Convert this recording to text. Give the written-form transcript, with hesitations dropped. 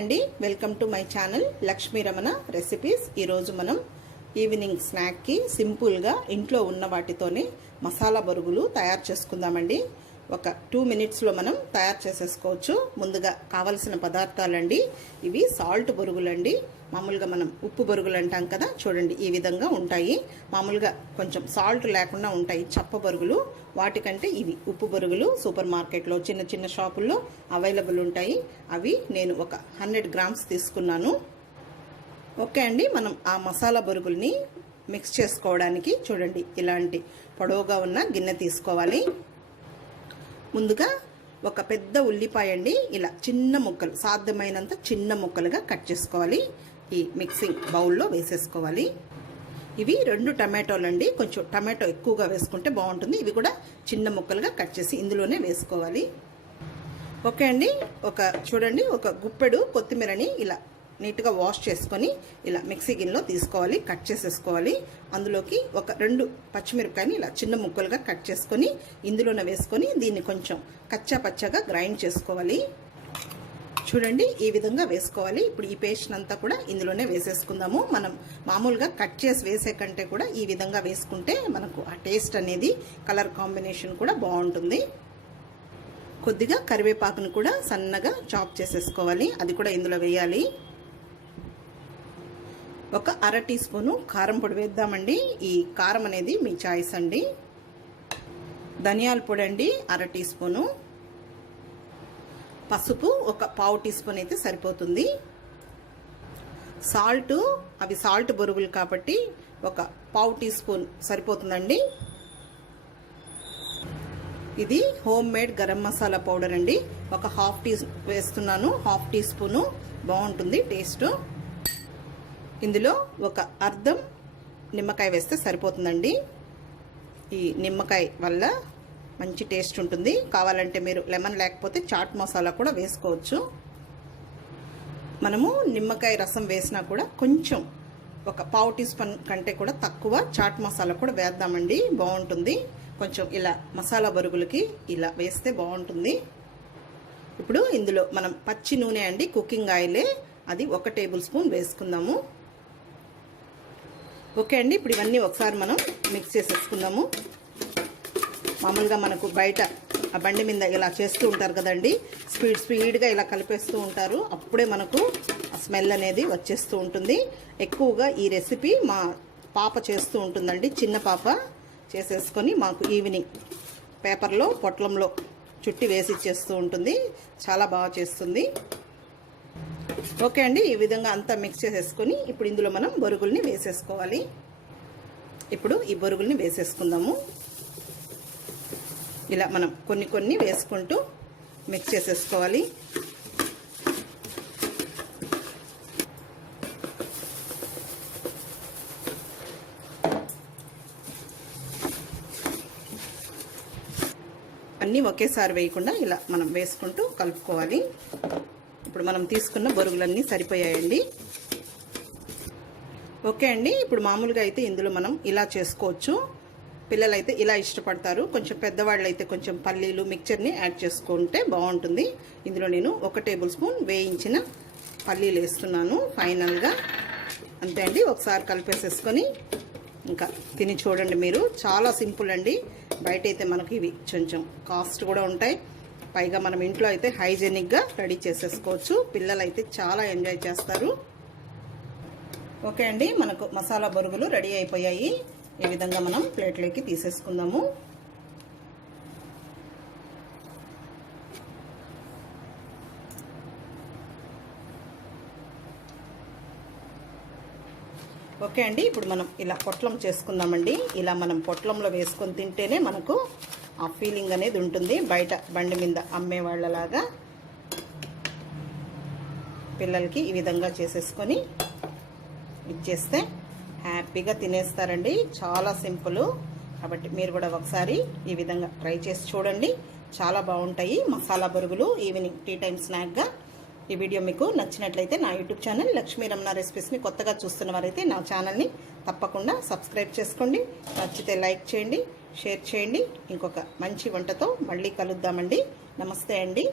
అండి, welcome to my channel Lakshmi Ramana recipes. ఈరోజు మనం ఈవినింగ్ స్నాక్కి సింపుల్గా ఇంట్లో ఉన్న వాటితోనే మసాలా బొరుగులు తయారు చేసుకుందామండి. ఒక 2 మినిట్స్లో మనం తయారు చేసేసుకోవచ్చు. ముందుగా కావలసిన పదార్థాలండి, ఇవి సాల్ట్ బొరుగులండి. మామూలుగా మనం ఉప్పు బొరుగులు అంటాం కదా, చూడండి ఈ విధంగా ఉంటాయి. మామూలుగా కొంచెం సాల్ట్ లేకుండా ఉంటాయి చప్ప బొరుగులు. వాటికంటే ఇవి ఉప్పు బొరుగులు సూపర్ మార్కెట్లో చిన్న చిన్న షాపుల్లో అవైలబుల్ ఉంటాయి. అవి నేను ఒక 100 గ్రామ్స్ తీసుకున్నాను. ఓకే అండి, మనం ఆ మసాలా బొరుగుల్ని మిక్స్ చేసుకోవడానికి చూడండి ఇలాంటి పొడవుగా ఉన్న గిన్నె తీసుకోవాలి. ముందుగా ఒక పెద్ద ఉల్లిపాయ అండి, ఇలా చిన్న ముక్కలు, సాధ్యమైనంత చిన్న ముక్కలుగా కట్ చేసుకోవాలి. ఈ మిక్సింగ్ బౌల్లో వేసేసుకోవాలి. ఇవి 2 టమాటోలు అండి, కొంచెం టమాటో ఎక్కువగా వేసుకుంటే బాగుంటుంది. ఇవి కూడా చిన్న ముక్కలుగా కట్ చేసి ఇందులోనే వేసుకోవాలి. ఓకే అండి, చూడండి ఒక గుప్పెడు కొత్తిమీరని ఇలా నీట్గా వాష్ చేసుకొని ఇలా మిక్సీ గిన్నెలో తీసుకోవాలి, కట్ చేసేసుకోవాలి. అందులోకి ఒక 2 పచ్చిమిరపకాయని ఇలా చిన్న ముక్కలుగా కట్ చేసుకొని ఇందులోనే వేసుకొని దీన్ని కొంచెం కచ్చా పచ్చగా గ్రైండ్ చేసుకోవాలి. చూడండి ఈ విధంగా వేసుకోవాలి. ఇప్పుడు ఈ పేస్ట్ అంతా కూడా ఇందులోనే వేసేసుకుందాము. మనం మామూలుగా కట్ చేసి వేసే కంటే కూడా ఈ విధంగా వేసుకుంటే మనకు ఆ టేస్ట్ అనేది, కలర్ కాంబినేషన్ కూడా బాగుంటుంది. కొద్దిగా కరివేపాకును కూడా సన్నగా చాప్ చేసేసుకోవాలి, అది కూడా ఇందులో వేయాలి. ఒక 1/2 టీ స్పూను కారం పొడి వేద్దామండి. ఈ కారం అనేది మీ చాయిస్ అండి. ధనియాల పొడి అండి 1/2 టీ స్పూను. పసుపు ఒక 1/4 టీ స్పూన్ అయితే సరిపోతుంది. సాల్ట్, అవి సాల్ట్ బొరుగులు కాబట్టి ఒక 1/4 టీ స్పూన్ సరిపోతుందండి. ఇది home made garam masala powder అండి, ఒక 1/2 టీ వేస్తున్నాను. 1/2 టీ స్పూను బాగుంటుంది టేస్ట్. ఇందులో ఒక అర్ధం నిమ్మకాయ వేస్తే సరిపోతుందండి. ఈ నిమ్మకాయ వల్ల మంచి టేస్ట్ ఉంటుంది. కావాలంటే మీరు లెమన్ లేకపోతే చాట్ మసాలా కూడా వేసుకోవచ్చు. మనము నిమ్మకాయ రసం వేసినా కూడా కొంచెం ఒక 1/4 టీ స్పూన్ కంటే కూడా తక్కువ చాట్ మసాలా కూడా వేద్దామండి, బాగుంటుంది. కొంచెం ఇలా మసాలా బొరుగులకి ఇలా వేస్తే బాగుంటుంది. ఇప్పుడు ఇందులో మనం పచ్చి నూనె అండి, కుకింగ్ ఆయిలే, అది 1 టేబుల్ స్పూన్ వేసుకుందాము. ఓకే అండి, ఇప్పుడు ఇవన్నీ ఒకసారి మనం మిక్స్ చేసేసుకుందాము. మామూలుగా మనకు బయట ఆ బండి మీద ఇలా చేస్తూ ఉంటారు కదండి, స్పీడ్గా ఇలా కలిపేస్తూ ఉంటారు. అప్పుడే మనకు ఆ స్మెల్ అనేది వచ్చేస్తూ ఉంటుంది. ఎక్కువగా ఈ రెసిపీ మా పాప చేస్తూ ఉంటుందండి, చిన్న పాప చేసేసుకొని మాకు ఈవినింగ్ పేపర్లో పొట్లంలో చుట్టి వేసి ఇచ్చేస్తూ ఉంటుంది. చాలా బాగా చేస్తుంది. ఓకే అండి, ఈ విధంగా అంతా మిక్స్ చేసేసుకొని ఇప్పుడు ఇందులో మనం బొరుగుల్ని వేసేసుకోవాలి. ఇప్పుడు ఈ బొరుగుల్ని వేసేసుకుందాము. ఇలా మనం కొన్ని కొన్ని వేసుకుంటూ మిక్స్ చేసేసుకోవాలి. అన్నీ ఒకేసారి వేయకుండా ఇలా మనం వేసుకుంటూ కలుపుకోవాలి. ఇప్పుడు మనం తీసుకున్న బొరుగులన్నీ సరిపోయాయండి. ఓకే అండి, ఇప్పుడు మామూలుగా అయితే ఇందులో మనం ఇలా చేసుకోవచ్చు. పిల్లలైతే ఇలా ఇష్టపడతారు. కొంచెం పెద్దవాళ్ళు అయితే కొంచెం పల్లీలు మిక్చర్ని యాడ్ చేసుకుంటే బాగుంటుంది. ఇందులో నేను 1 టేబుల్ స్పూన్ వేయించిన పల్లీలు వేస్తున్నాను ఫైనల్గా. అంతే అండి, ఒకసారి కలిపేసేసుకొని ఇంకా తిని చూడండి మీరు. చాలా సింపుల్ అండి. బయట అయితే మనకి ఇవి కొంచెం కాస్ట్ కూడా ఉంటాయి. పైగా మనం ఇంట్లో అయితే హైజెనిక్గా రెడీ చేసేసుకోవచ్చు. పిల్లలు అయితే చాలా ఎంజాయ్ చేస్తారు. ఓకే అండి, మనకు మసాలా బొరుగులు రెడీ అయిపోయాయి. ఈ విధంగా మనం ప్లేట్లోకి తీసేసుకుందాము. ఓకే అండి, ఇప్పుడు మనం ఇలా పొట్లం చేసుకుందామండి. ఇలా మనం పొట్లంలో వేసుకొని తింటేనే మనకు ఆ ఫీలింగ్ అనేది ఉంటుంది. బయట బండి మీద అమ్మే వాళ్ళలాగా పిల్లలకి ఈ విధంగా చేసేసుకొని ఇచ్చేస్తే హ్యాపీగా తినేస్తారండి. చాలా సింపుల్. కాబట్టి మీరు కూడా ఒకసారి ఈ విధంగా ట్రై చేసి చూడండి, చాలా బాగుంటాయి మసాలా బొరుగులు ఈవినింగ్ టీ టైం స్నాక్గా. ఈ వీడియో మీకు నచ్చినట్లయితే నా యూట్యూబ్ ఛానల్ లక్ష్మీ రమణ రెసిపీస్ని కొత్తగా చూస్తున్న వారైతే నా ఛానల్ని తప్పకుండా సబ్స్క్రైబ్ చేసుకోండి. నచ్చితే లైక్ చేయండి, షేర్ చేయండి. ఇంకొక మంచి వంటతో మళ్ళీ కలుద్దామండి. నమస్తే అండి.